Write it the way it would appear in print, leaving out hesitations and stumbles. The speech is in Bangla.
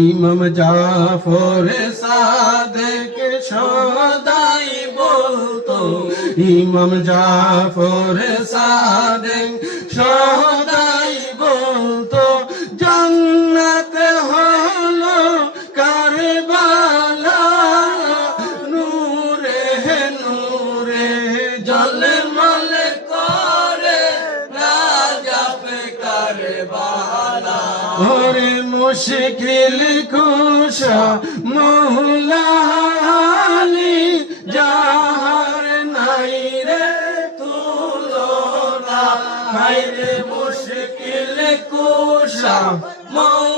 ইমাম জাফর সাদেক সদাই বলতো, ইমাম জাফর সাদেক সদাই বলতো, জান্নাত হলো কারবালা, নূরে নূরে ঝলমল করে রাজাব কারবালা। ওরে মুশকিল কুশা মওলা আলী, যাহার নাই রে তুলনা, হায় রে মুশকিল কুশা মওলা